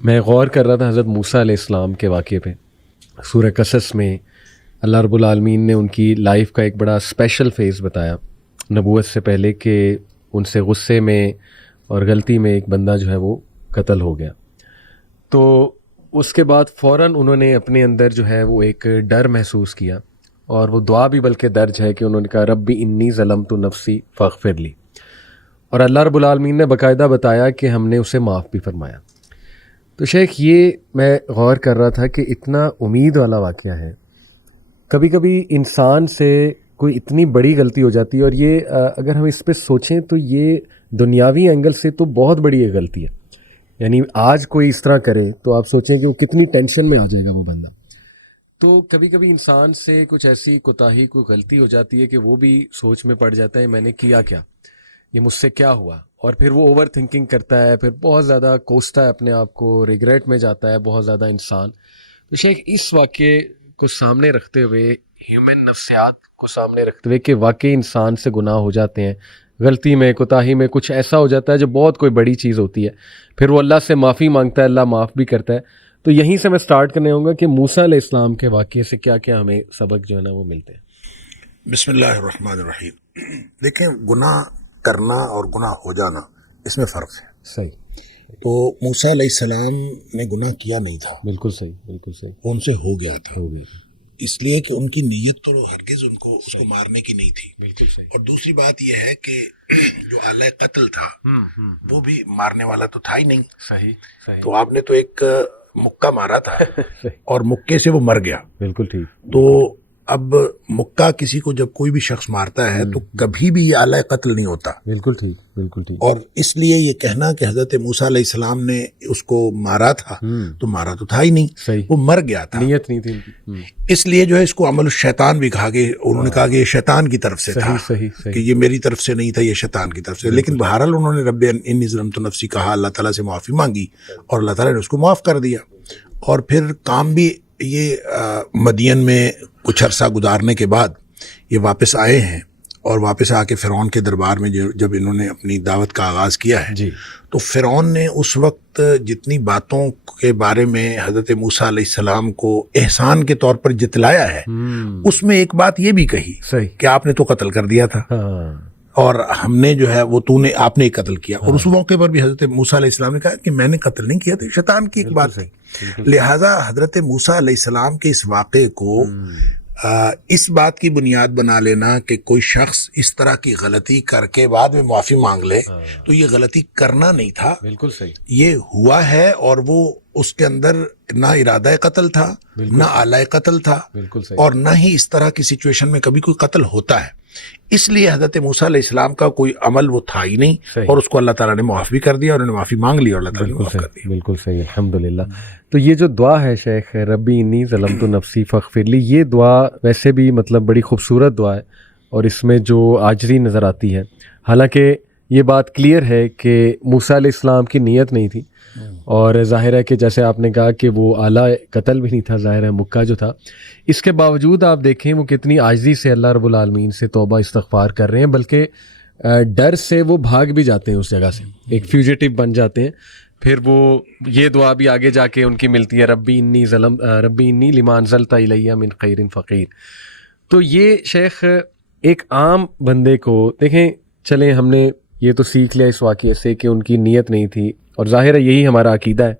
میں غور کر رہا تھا حضرت موسیٰ علیہ السلام کے واقعے پہ. سورہ قصص میں اللہ رب العالمین نے ان کی لائف کا ایک بڑا اسپیشل فیز بتایا نبوت سے پہلے، کہ ان سے غصے میں اور غلطی میں ایک بندہ جو ہے وہ قتل ہو گیا. تو اس کے بعد فوراً انہوں نے اپنے اندر جو ہے وہ ایک ڈر محسوس کیا، اور وہ دعا بھی بلکہ درج ہے کہ انہوں نے کہا ربی انی ظلمت نفسی فاغفر لی، اور اللہ رب العالمین نے باقاعدہ بتایا کہ ہم نے اسے معاف بھی فرمایا. تو شیخ یہ میں غور کر رہا تھا کہ اتنا امید والا واقعہ ہے. کبھی کبھی انسان سے کوئی اتنی بڑی غلطی ہو جاتی ہے، اور یہ اگر ہم اس پہ سوچیں تو یہ دنیاوی اینگل سے تو بہت بڑی ایک غلطی ہے. یعنی آج کوئی اس طرح کرے تو آپ سوچیں کہ وہ کتنی ٹینشن میں آ جائے گا وہ بندہ. تو کبھی کبھی انسان سے کچھ ایسی کوتاہی، کوئی غلطی ہو جاتی ہے کہ وہ بھی سوچ میں پڑ جاتا ہے میں نے کیا کیا، یہ مجھ سے کیا ہوا، اور پھر وہ اوور تھنکنگ کرتا ہے، پھر بہت زیادہ کوستا ہے اپنے آپ کو، ریگریٹ میں جاتا ہے بہت زیادہ انسان. تو شیخ اس واقعے کو سامنے رکھتے ہوئے، ہیومن نفسیات کو سامنے رکھتے ہوئے کہ واقعی انسان سے گناہ ہو جاتے ہیں، غلطی میں، کوتاہی میں کچھ ایسا ہو جاتا ہے جو بہت کوئی بڑی چیز ہوتی ہے، پھر وہ اللہ سے معافی مانگتا ہے، اللہ معاف بھی کرتا ہے. تو یہیں سے میں سٹارٹ کرنے ہوں گا کہ موسیٰ علیہ السلام کے واقعے سے کیا کیا ہمیں سبق جو ہے نا وہ ملتے ہیں. بسم اللہ الرحمن الرحیم. دیکھیں، گناہ کرنا اور گناہ ہو جانا اس میں فرق ہے. صحیح. تو موسیٰ علیہ السلام نے گناہ کیا نہیں تھا، بالکل صحیح، بالکل صحیح. وہ ان سے ہو گیا تھا، ہو گیا. اس لیے کہ ان کی نیت تو ہرگز ان کو اس کو مارنے کی نہیں تھی. بالکل صحیح. اور دوسری بات یہ ہے کہ جو آلہ قتل تھا وہ بھی مارنے والا تو تھا ہی نہیں. صحیح صحیح. تو آپ نے تو ایک مکہ مارا تھا اور مکے سے وہ مر گیا. بالکل ٹھیک. تو اب مکہ کسی کو جب کوئی بھی شخص مارتا ہے تو کبھی بھی یہ آلہ قتل نہیں ہوتا. بالکل ٹھیک، بالکل ٹھیک. اور اس لیے یہ کہنا کہ حضرت موسیٰ علیہ السلام نے اس کو مارا تھا، تو مارا تو تھا ہی نہیں، صحیح. وہ مر گیا تھا. نیت نہیں تھی ان کی. اس لیے جو ہے اس کو عمل الشیطان بھی کہا گیا. انہوں نے کہا کہ یہ شیطان کی طرف سے تھا، صحیح صحیح. کہ یہ میری طرف سے نہیں تھا، یہ شیطان کی طرف سے. لیکن بہرحال انہوں نے رب انی ظلمت نفسی کہا، اللہ تعالیٰ سے معافی مانگی، اور اللہ تعالیٰ نے اس کو معاف کر دیا. اور پھر کام بھی یہ مدین میں کچھ عرصہ گزارنے کے بعد یہ واپس آئے ہیں، اور واپس آ کے فرعون کے دربار میں جب انہوں نے اپنی دعوت کا آغاز کیا ہے، جی. تو فرعون نے اس وقت جتنی باتوں کے بارے میں حضرت موسیٰ علیہ السلام کو احسان کے طور پر جتلایا ہے، اس میں ایک بات یہ بھی کہی صحیح کہ آپ نے تو قتل کر دیا تھا، اور ہم نے جو ہے وہ آپ نے قتل کیا. اور اس موقع پر بھی حضرت موسیٰ علیہ السلام نے کہا کہ میں نے قتل نہیں کیا تھا، شیطان کی ایک بات تھی. لہٰذا حضرت موسیٰ علیہ السلام کے اس واقعے کو اس بات کی بنیاد بنا لینا کہ کوئی شخص اس طرح کی غلطی کر کے بعد میں معافی مانگ لے، تو یہ غلطی کرنا نہیں تھا. بالکل صحیح. یہ ہوا ہے، اور وہ اس کے اندر نہ ارادہ قتل تھا، نہ آلہ قتل تھا، بالکل صحیح. اور نہ ہی اس طرح کی سچویشن میں کبھی کوئی قتل ہوتا ہے. اس لیے حضرت موسیٰ علیہ السلام کا کوئی عمل وہ تھا ہی نہیں، اور اس کو اللہ تعالیٰ نے معاف بھی کر دیا، اور انہوں نے معافی مانگ لی اور اللہ تعالیٰ نے معاف کر دیا. بالکل صحیح. الحمدللہ. تو یہ جو دعا ہے شیخ ربی انی ظلمت نفسی فاغفر لی، یہ دعا ویسے بھی مطلب بڑی خوبصورت دعا ہے، اور اس میں جو عاجزی نظر آتی ہے. حالانکہ یہ بات کلیئر ہے کہ موسیٰ علیہ السلام کی نیت نہیں تھی، اور ظاہر ہے کہ جیسے آپ نے کہا کہ وہ اعلی قتل بھی نہیں تھا، ظاہر ہے مکہ جو تھا. اس کے باوجود آپ دیکھیں وہ کتنی عاجزی سے اللہ رب العالمین سے توبہ استغفار کر رہے ہیں، بلکہ ڈر سے وہ بھاگ بھی جاتے ہیں اس جگہ سے، ایک فیوجیٹو بن جاتے ہیں. پھر وہ یہ دعا بھی آگے جا کے ان کی ملتی ہے ربی انی لما انزلت الی من خیر فقیر. تو یہ شیخ ایک عام بندے کو دیکھیں، چلیں ہم نے یہ تو سیکھ لیا اس واقعے سے کہ ان کی نیت نہیں تھی، اور ظاہر ہے یہی ہمارا عقیدہ ہے